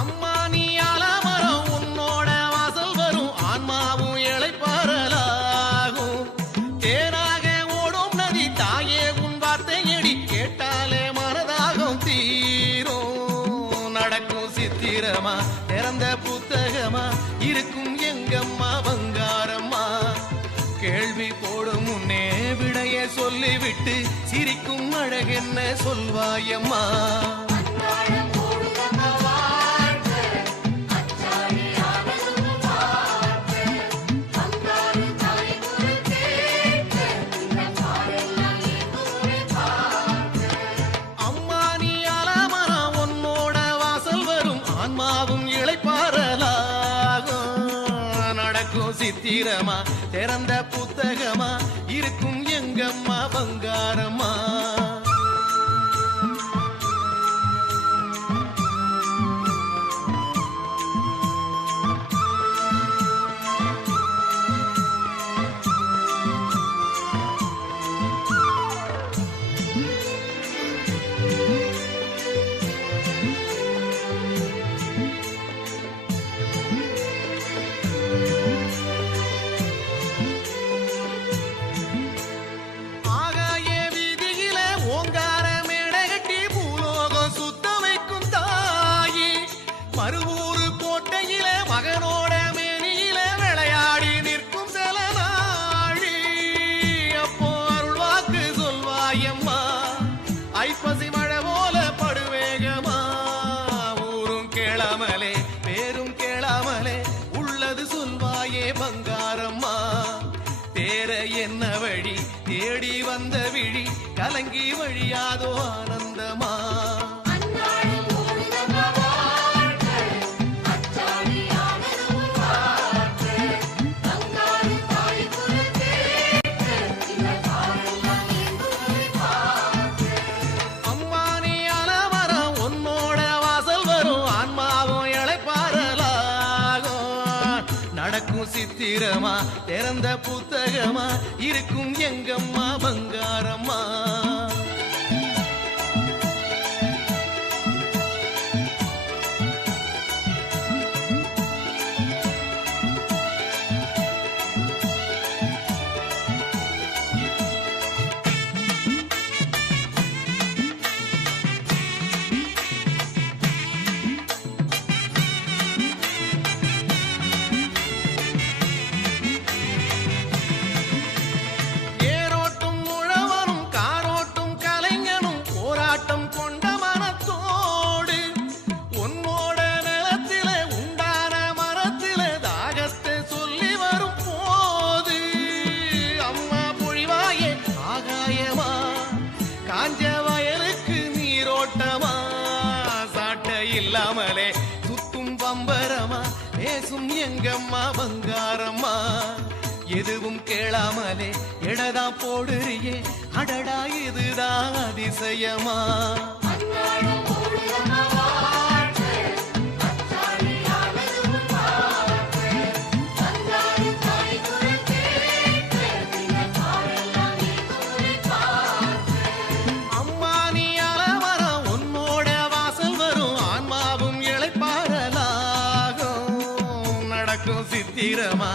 அம்மா நீ ஆலமரம் உன்னோட வாசல் வரும் ஆன்மாவும் இளைப்பாறலாகும். தேனாக ஓடும் நதி தாயே உன் வார்த்தை எடி கேட்டாலே மனதாகும் தீரும். நடக்கும் சித்திரமா திறந்த புத்தகமா இருக்கும் எங்கம்மா பங்காரம்மா. கேள்வி போடும் முன்னே விடைய சொல்லிவிட்டு சிரிக்கும் அழகென்ன சொல்வாயம்மா. அம்மா நீ ஆலமரம் உன்னோட வாசல் வரும் ஆன்மாவும் இளைப்பாறலாகும். நடக்கும் சித்திரமா திறந்த புத்தகமா இருக்கும் எங்கம்மா பங்காரம்மா. மறுவூரு கோட்டையிலே மகனோட மேனியிலே விளையாடி நிற்கும் சில நாழி. அப்போ அருள்வாக்கு சொல்வாயம்மா. ஐப்பசி மழை போல படுவேகமா. ஊரும் கேளாமலே பேரும் கேளாமலே உள்ளது சொல்வாயே பங்காரம்மா. தேர என்ன வழி தேடி வந்த விழி கலங்கி வழியாதோ ஆனந்தமா. நடக்கும் சித்திரமா திறந்த புத்தகமா இருக்கும் எங்கம்மா பங்காரம்மா. கொண்ட மனத்தோடு உன்னோட நிலத்திலே உண்டான மரத்திலே தாகத்தை சொல்லி வரும் போது அம்மா பொழிவாயே ஆகாயமா. காஞ்ச வயலுக்கு நீரோட்டமா. சாட்ட இல்லாமலே சுத்தும் பம்பரமா பேசும் எங்கம்மா பங்காரம்மா. எதுவும் கேளாமலே எடதான் போடுறியே அடடா இதுதான் அதிசயமா. அம்மா நீ ஆலமரம் உன்னோட வாசல் வரும் ஆன்மாவும் இளைப்பாறலாகும். நடக்கும் சித்திரமா